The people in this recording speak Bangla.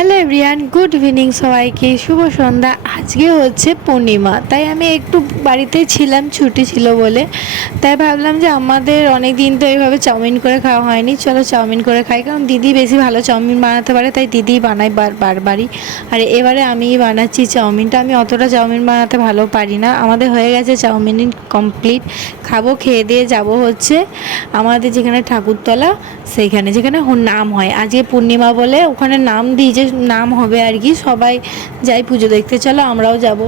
হ্যালো এভরিওয়ান, গুড ইভিনিং সবাইকে, শুভ সন্ধ্যা। আজকে হচ্ছে পূর্ণিমা, তাই আমি একটু বাড়িতে ছিলাম, ছুটি ছিল বলে। তাই ভাবলাম যে আমাদের অনেক দিন তো এইভাবে চাউমিন করে খাওয়া হয়নি, চলো চাউমিন করে খাই। কারণ দিদি বেশি ভালো চাউমিন বানাতে পারে, তাই দিদি বানায় বারবারই। আর এবারে আমিই বানাচ্ছি চাউমিনটা। আমি অতটা চাউমিন বানাতে ভালো পারি না। আমাদের হয়ে গেছে চাউমিন কমপ্লিট। খাবো, খেয়ে দিয়ে যাব হচ্ছে আমাদের যেখানে ঠাকুরতলা, সেইখানে যেখানে নাম হয়। আজকে পূর্ণিমা বলে ওখানে নাম দিই, যে নাম হবে আর কি। সবাই যাই পুজো দেখতে, চলো আমরাও যাব।